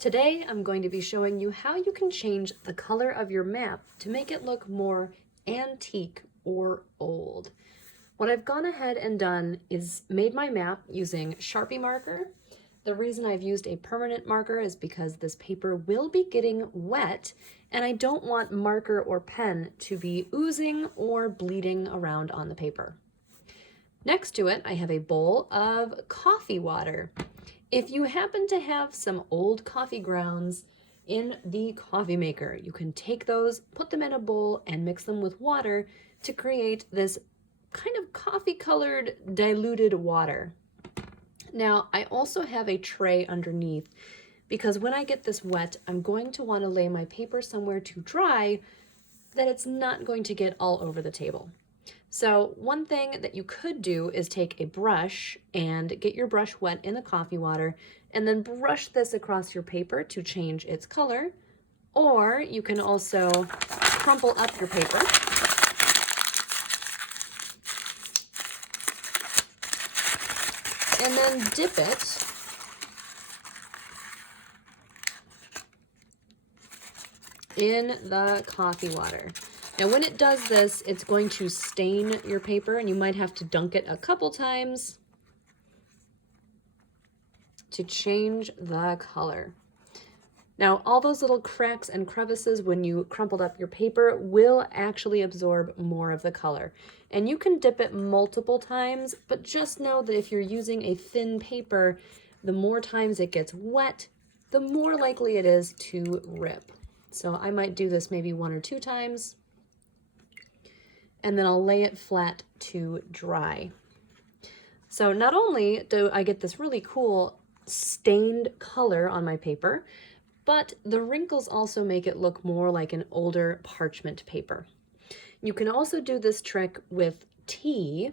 Today, I'm going to be showing you how you can change the color of your map to make it look more antique or old. What I've gone ahead and done is made my map using Sharpie marker. The reason I've used a permanent marker is because this paper will be getting wet and I don't want marker or pen to be oozing or bleeding around on the paper. Next to it, I have a bowl of coffee water. If you happen to have some old coffee grounds in the coffee maker, you can take those, put them in a bowl, and mix them with water to create this kind of coffee-colored diluted water. Now, I also have a tray underneath because when I get this wet, I'm going to want to lay my paper somewhere to dry that it's not going to get all over the table. So one thing that you could do is take a brush and get your brush wet in the coffee water and then brush this across your paper to change its color. Or you can also crumple up your paper and then dip it in the coffee water. Now when it does this, it's going to stain your paper and you might have to dunk it a couple times to change the color. Now all those little cracks and crevices when you crumpled up your paper will actually absorb more of the color. And you can dip it multiple times, but just know that if you're using a thin paper, the more times it gets wet, the more likely it is to rip. So I might do this maybe 1 or 2 times. And then I'll lay it flat to dry. So not only do I get this really cool stained color on my paper, but the wrinkles also make it look more like an older parchment paper. You can also do this trick with tea.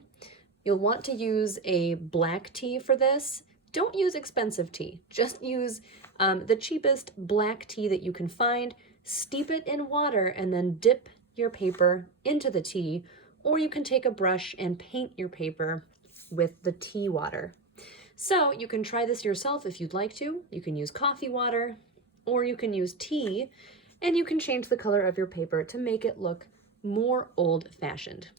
You'll want to use a black tea for this. Don't use expensive tea, just use the cheapest black tea that you can find, steep it in water, and then dip your paper into the tea, or you can take a brush and paint your paper with the tea water. So you can try this yourself if you'd like to. You can use coffee water, or you can use tea, and you can change the color of your paper to make it look more old-fashioned.